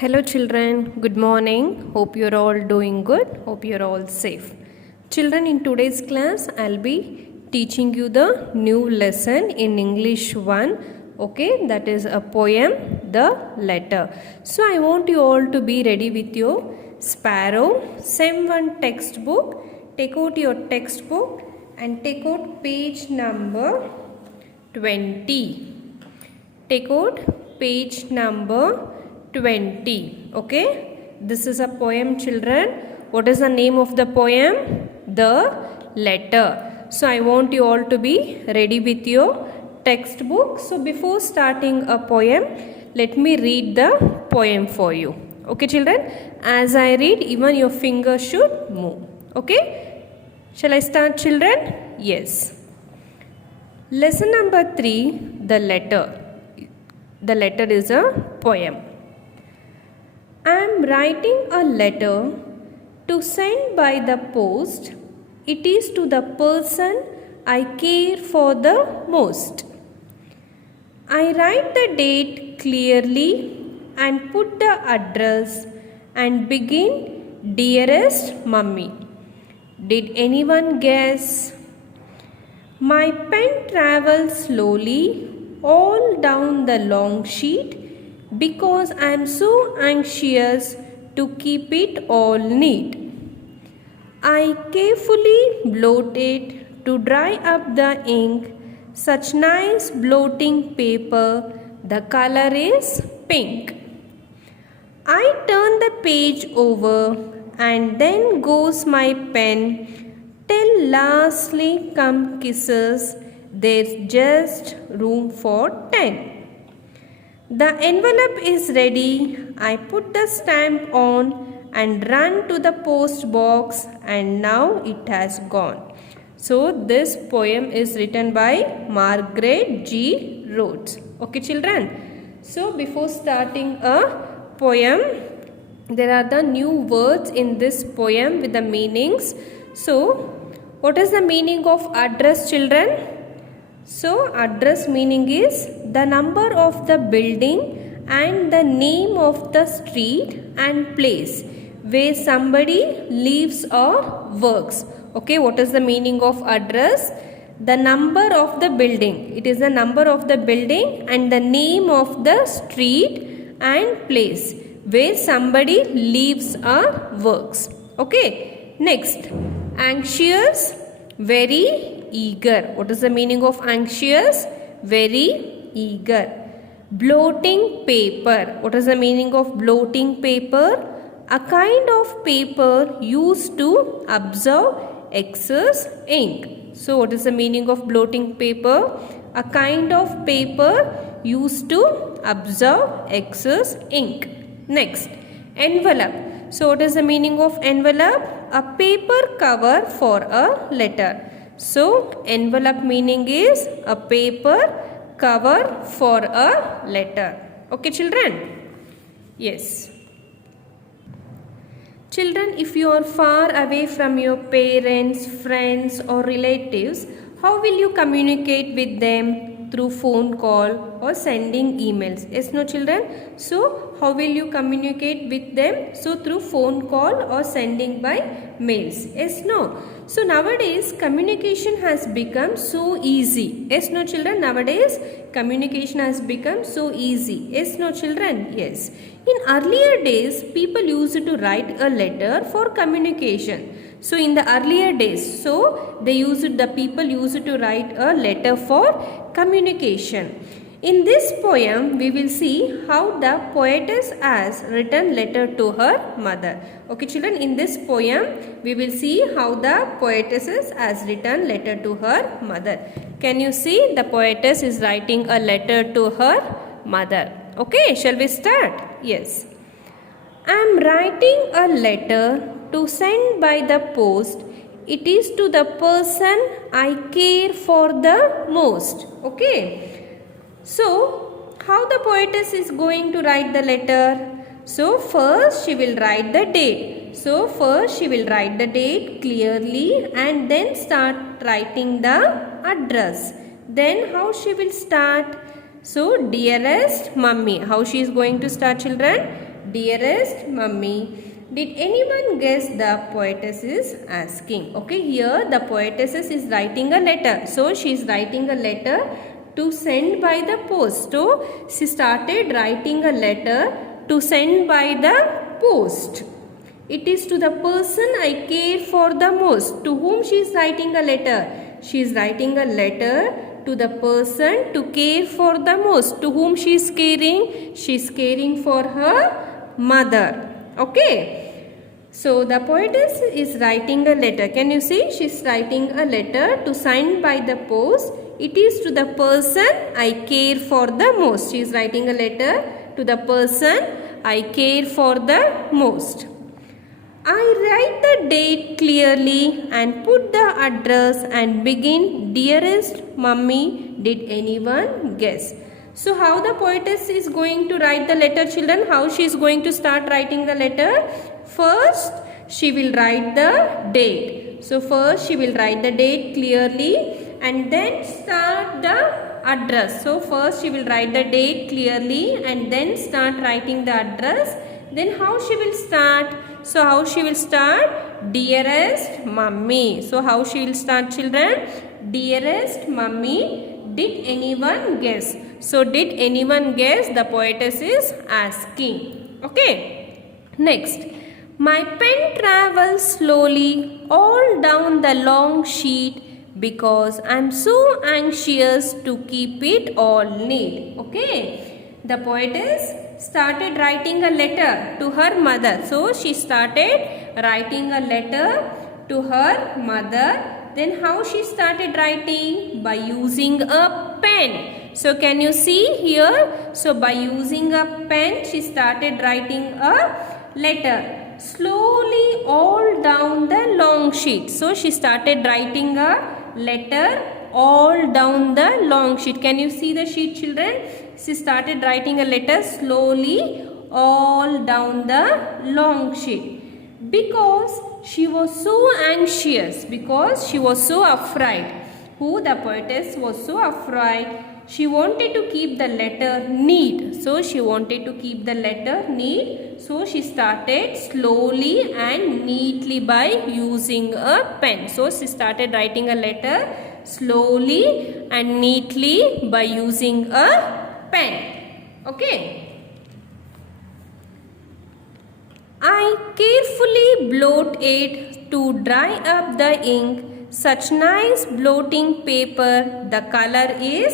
Hello children, good morning. Hope you're all doing good. Hope you're all safe. Children, in today's class, I'll be teaching you the new lesson in English 1. Okay, that is a poem, The Letter. So I want you all to be ready with your Sparrow Sem 1 textbook. Take out your textbook and take out page number 20. Take out page number 20. Okay, this is a poem, children. What is the name of the poem? The Letter. So I want you all to be ready with your textbook. So before starting a poem, let me read the poem for you. Okay children, as I read, even your fingers should move. Okay, shall I start children? Yes. Lesson number 3, The Letter. The Letter is a poem. I am writing a letter to send by the post. It is to the person I care for the most. I write the date clearly and put the address and begin, Dearest Mummy. Did anyone guess? My pen travels slowly all down the long sheet because I am so anxious to keep it all neat. I carefully blot it to dry up the ink. Such nice blotting paper, the color is pink. I turn the page over and then goes my pen till lastly come kisses. There's just room for 10. The envelope is ready. I put the stamp on and run to the post box, and now it has gone. So this poem is written by Margaret G. Rhodes. Okay children. So before starting a poem, there are the new words in this poem with the meanings. So what is the meaning of address children? So address meaning is the number of the building and the name of the street and place where somebody lives or works. Okay, what is the meaning of address? The number of the building. It is the number of the building and the name of the street and place where somebody lives or works. Okay, next, anxious, very eager. What is the meaning of anxious? Very eager. Bloating paper. What is the meaning of bloating paper? A kind of paper used to absorb excess ink. So what is the meaning of bloating paper? A kind of paper used to absorb excess ink. Next, envelope. So what is the meaning of envelope? A paper cover for a letter. So envelope meaning is a paper cover for a letter. Okay children? Yes. Children, if you are far away from your parents, friends or relatives, how will you communicate with them? Through phone call or sending emails? Yes, no children? So how will you communicate with them? So through phone call or sending by mails? Yes, no? So nowadays communication has become so easy. Yes, no children? Nowadays communication has become so easy. Yes, no children? Yes. In earlier days, people used to write a letter for communication. So in the earlier days, the people used to write a letter for communication. In this poem, we will see how the poetess has written letter to her mother. Okay children, in this poem, we will see how the poetess has written letter to her mother. Can you see the poetess is writing a letter to her mother? Okay, shall we start? Yes. I am writing a letter to send by the post. It is to the person I care for the most. Okay. So, how the poetess is going to write the letter? So, first she will write the date. So, first she will write the date clearly and then start writing the address. Then how she will start? So, dearest mummy. How she is going to start children? Dearest mummy, did anyone guess, the poetess is asking. Okay, here the poetess is writing a letter. So she is writing a letter to send by the post. So she started writing a letter to send by the post. It is to the person I care for the most. To whom she is writing a letter? She is writing a letter to the person to care for the most. To whom she is caring? She is caring for her mother. Okay. So the poetess is writing a letter. Can you see? She is writing a letter to send by the post. It is to the person I care for the most. She is writing a letter to the person I care for the most. I write the date clearly and put the address and begin, dearest mummy, did anyone guess? So how the poetess is going to write the letter, children? How she is going to start writing the letter? First, she will write the date. So first she will write the date clearly and then start the address. So first she will write the date clearly and then start writing the address. Then how she will start? So how she will start? Dearest mummy. So how she will start, children? Dearest mummy, did anyone guess? So did anyone guess? The poetess is asking. Okay. Next. My pen travels slowly all down the long sheet because I am so anxious to keep it all neat. Okay. The poetess started writing a letter to her mother. So she started writing a letter to her mother. Then how she started writing? By using a pen. So can you see here? So by using a pen, she started writing a letter slowly all down the long sheet. So she started writing a letter all down the long sheet. Can you see the sheet, children? She started writing a letter slowly all down the long sheet because she was so anxious, because she was so afraid. Who? The poetess was so afraid. She wanted to keep the letter neat. So she wanted to keep the letter neat. So she started slowly and neatly by using a pen. So she started writing a letter slowly and neatly by using a pen. Okay. I carefully blot it to dry up the ink. Such nice blotting paper. The color is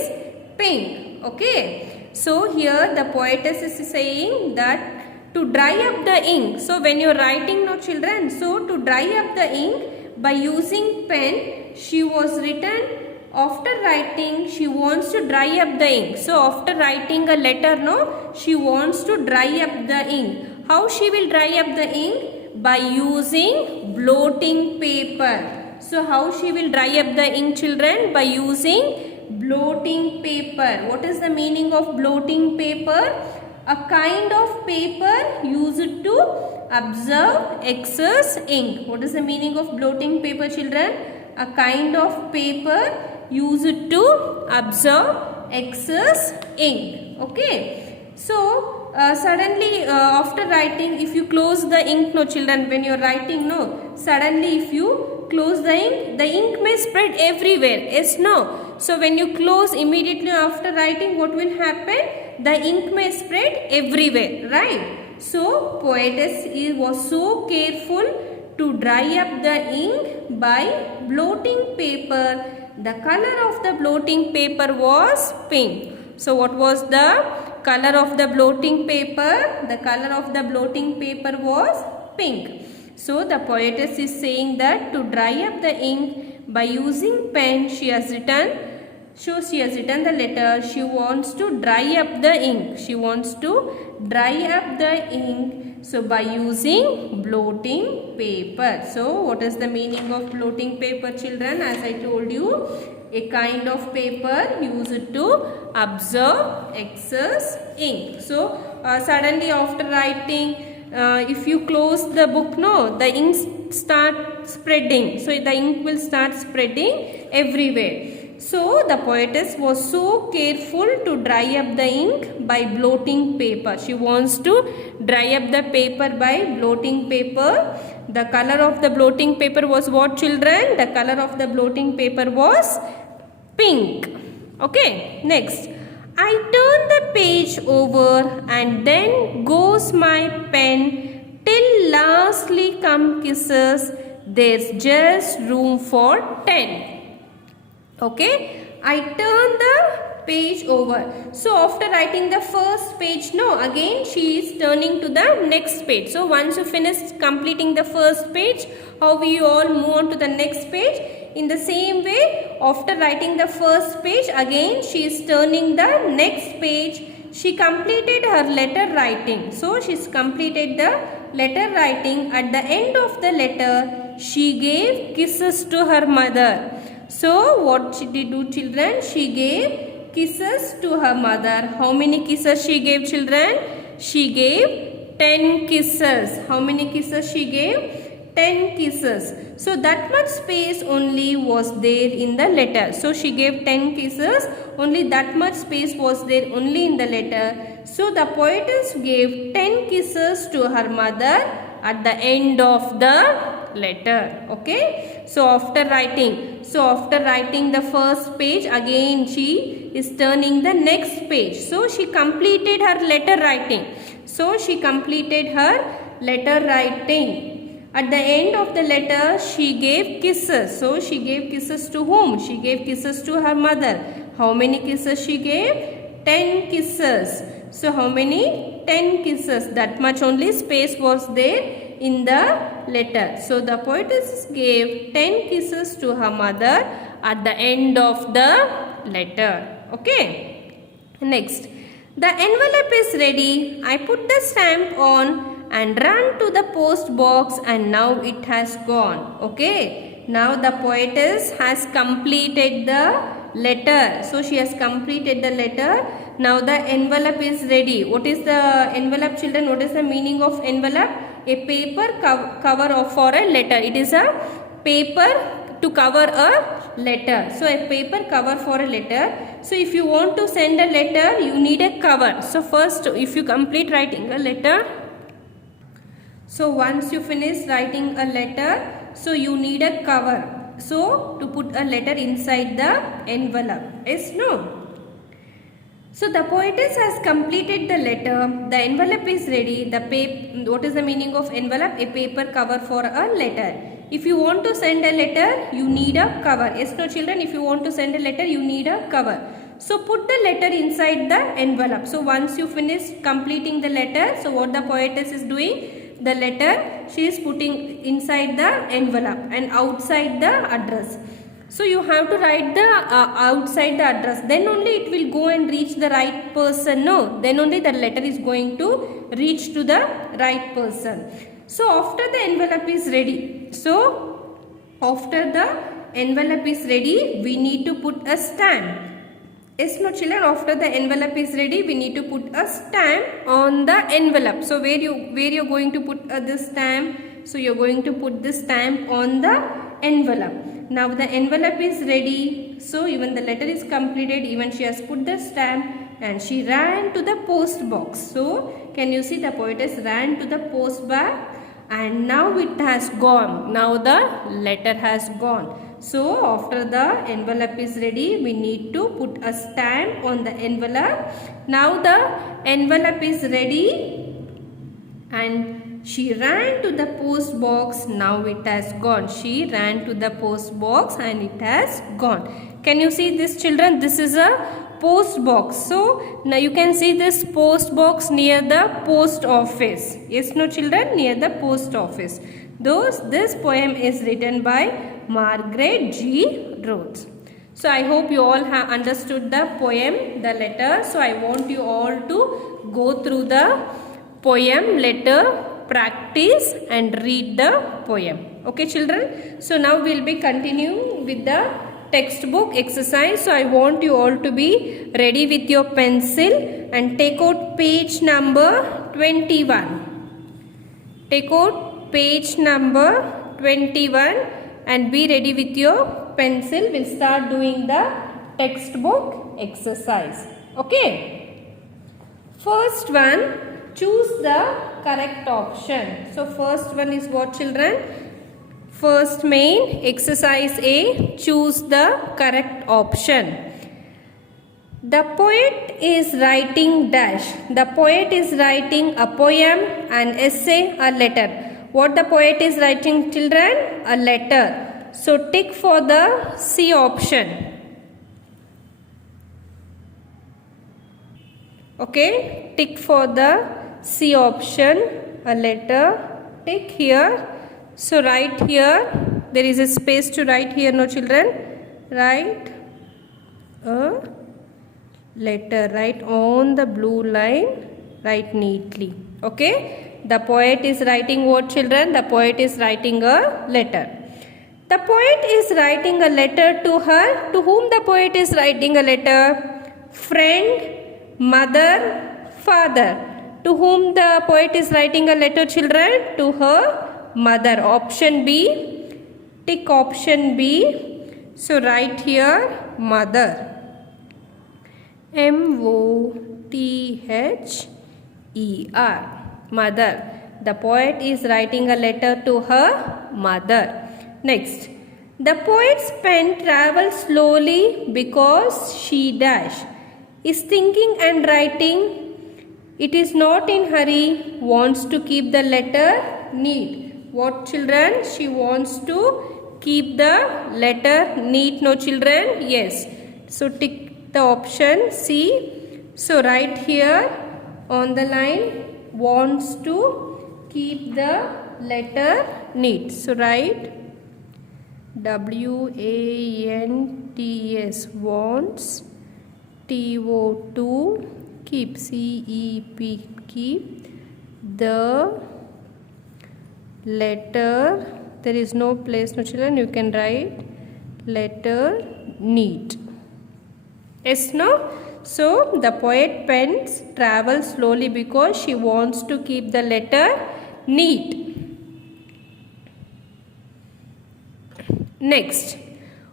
pink. Okay. So here the poetess is saying that to dry up the ink. So when you are writing now, children, so to dry up the ink by using pen, she was written. After writing, she wants to dry up the ink. So after writing a letter, no, she wants to dry up the ink. How she will dry up the ink? By using blotting paper. So how she will dry up the ink, children? By using blotting paper. What is the meaning of blotting paper? A kind of paper used to absorb excess ink. What is the meaning of blotting paper, children? A kind of paper used to absorb excess ink. Okay. So suddenly after writing, if you close the ink, no, children, when you are writing, no, suddenly if you close the ink may spread everywhere. Yes, no. So when you close immediately after writing, what will happen? The ink may spread everywhere, right? So poetess was so careful to dry up the ink by blotting paper. The color of the blotting paper was pink. So what was the color of the blotting paper? The color of the blotting paper was pink. So the poetess is saying that to dry up the ink by using pen, she has written. So she has written the letter. She wants to dry up the ink. She wants to dry up the ink. So by using blotting paper. So what is the meaning of blotting paper, children? As I told you, a kind of paper used to absorb excess ink. So suddenly after writing, if you close the book, no, the ink start spreading. So the ink will start spreading everywhere. So the poetess was so careful to dry up the ink by blotting paper. She wants to dry up the paper by blotting paper. The color of the blotting paper was what, children? The color of the blotting paper was pink. Okay, next. I turn the page over and then goes my pen till lastly come kisses. There's just room for 10. Okay, I turn the page over. So after writing the first page, no, again she is turning to the next page. So once you finish completing the first page, how will you all move on to the next page? In the same way, after writing the first page, again she is turning the next page. She completed her letter writing. So she's completed the letter writing. At the end of the letter, she gave kisses to her mother. So what she did do, children? She gave kisses to her mother. How many kisses she gave, children? She gave 10 kisses. How many kisses she gave? 10 kisses. So that much space only was there in the letter. So she gave 10 kisses. Only that much space was there only in the letter. So the poetess gave 10 kisses to her mother at the end of the letter. Okay, so after writing the first page, again she is turning the next page. So she completed her letter writing. At the end of the letter, she gave kisses. So she gave kisses to whom? She gave kisses to her mother. How many kisses she gave? 10 kisses. So how many? 10 kisses. That much only space was there in the letter. So the poetess gave 10 kisses to her mother at the end of the letter. Okay. Next. The envelope is ready. I put the stamp on and ran to the post box, and now it has gone. Okay. Now the poetess has completed the letter. So she has completed the letter. Now the envelope is ready. What is the envelope, children? What is the meaning of envelope? A paper cover for a letter. It is a paper to cover a letter. So a paper cover for a letter. So if you want to send a letter, you need a cover. So first, if you complete writing a letter, so once you finish writing a letter, so you need a cover. So to put a letter inside the envelope. Yes, no? So the poetess has completed the letter. The envelope is ready. What is the meaning of envelope? A paper cover for a letter. If you want to send a letter, you need a cover. Yes, no, children? If you want to send a letter, you need a cover. So put the letter inside the envelope. So once you finish completing the letter, so what the poetess is doing? The letter she is putting inside the envelope and outside the address. So you have to write the outside the address. Then only it will go and reach the right person. No, then only the letter is going to reach to the right person. So after the envelope is ready. So after the envelope is ready, we need to put a stamp. Yes, no, children, after the envelope is ready, we need to put a stamp on the envelope. So where you going to put this stamp? So you are going to put this stamp on the envelope. Now the envelope is ready. So even the letter is completed. Even she has put the stamp and she ran to the post box. So can you see the poetess ran to the post bag and now it has gone. Now the letter has gone. So after the envelope is ready, we need to put a stamp on the envelope. Now the envelope is ready and she ran to the post box. Now it has gone. She ran to the post box and it has gone. Can you see this, children? This is a post box. So now you can see this post box near the post office. Yes, no, children? Near the post office. This poem is written by Margaret G. Rhodes. So I hope you all have understood the poem, the letter. So I want you all to go through the poem, letter, practice and read the poem. Okay, children? So now we will be continuing with the textbook exercise. So I want you all to be ready with your pencil and take out page number 21. Take out page number 21 and be ready with your pencil. We'll start doing the textbook exercise. Okay. First one, choose the correct option. So first one is what, children? First main, exercise A, choose the correct option. The poet is writing dash. The poet is writing a poem, an essay, a letter. What the poet is writing, children? A letter. So tick for the C option. Okay, tick for the C option, a letter. Tick here. So write here. There is a space to write here, no children? Write a letter. Write on the blue line. Write neatly. Okay. The poet is writing what, children? The poet is writing a letter. The poet is writing a letter to her. To whom the poet is writing a letter? Friend, mother, father. To whom the poet is writing a letter, children? To her mother. Option B. Tick option B. So write here mother. M-O-T-H-E-R. Mother. The poet is writing a letter to her mother. Next. The poet's pen travels slowly because she dash. Is thinking and writing. It is not in hurry. Wants to keep the letter neat. What, children? She wants to keep the letter neat. No, children? Yes. So tick the option C. So write here on the line, wants to keep the letter neat. So write W-A-N-T-S, wants. T-O-2, keep, C-E-P, keep the letter. There is no place, no children. You can write letter neat. Yes, no? So the poet pens travel slowly because she wants to keep the letter neat. Next.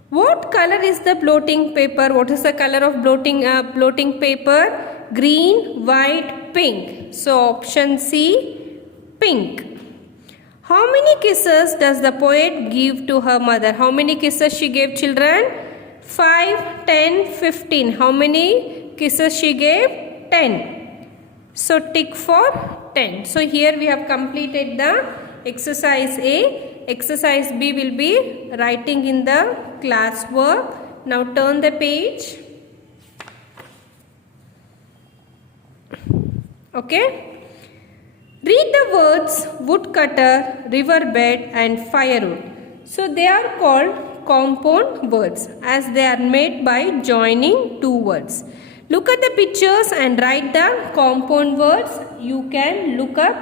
What color is the blotting paper? What is the color of blotting paper? Green, white, pink. So option C, pink. How many kisses does the poet give to her mother? How many kisses she gave, children? 5, 10, 15. How many kisses she gave? 10. So tick for 10. So here we have completed the exercise A. Exercise B will be writing in the class work. Now turn the page. Okay. Read the words woodcutter, riverbed and firewood. So they are called compound words as they are made by joining two words. Look at the pictures and write the compound words. You can look up,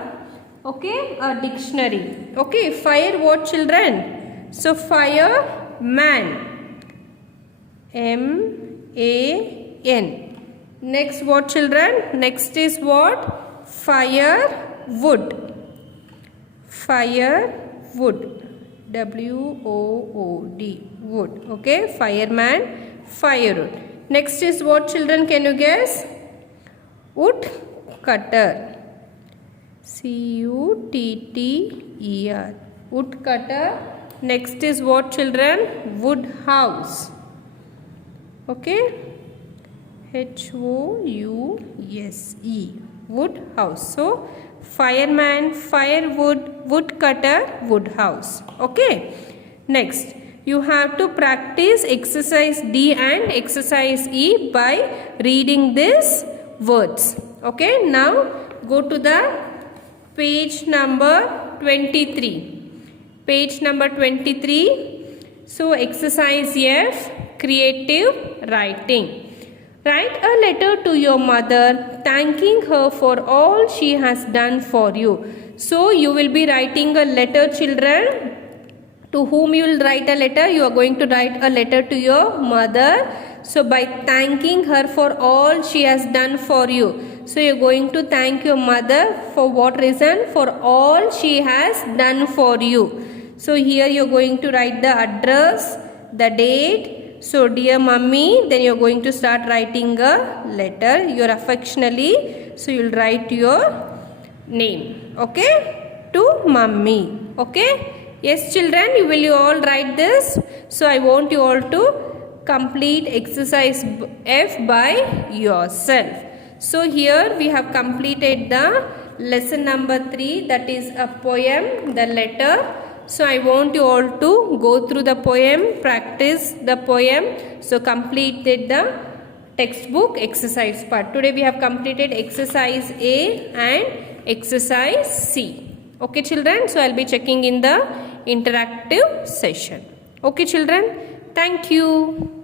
okay, a dictionary. Okay, fire what, children? So fire man, M-A-N. Next what, children? Next is what? Fire wood. Fire wood. W-O-O-D. Wood. Okay. Fireman. Firewood. Next is what, children? Can you guess? Wood cutter. C-U-T-T-E-R. Wood cutter. Next is what, children? Wood house. Okay. H-O-U-S-E. Wood house. So fireman, firewood, woodcutter, wood house. Okay. Next, you have to practice exercise D and exercise E by reading these words. Okay. Now go to the page number 23. Page number 23. So exercise F, creative writing. Write a letter to your mother thanking her for all she has done for you. So you will be writing a letter, children. To whom you will write a letter? You are going to write a letter to your mother. So by thanking her for all she has done for you. So you are going to thank your mother for what reason? For all she has done for you. So here you are going to write the address, the date, So dear mummy, then you're going to start writing a letter. You're affectionately, so you'll write your name, okay, to mummy, okay. Yes children, will you all write this? So I want you all to complete exercise F by yourself. So here we have completed the lesson number 3, that is a poem, the letter. So I want you all to go through the poem, practice the poem. So completed the textbook exercise part. Today we have completed exercise A and exercise C. Okay children, so I'll be checking in the interactive session. Okay children, thank you.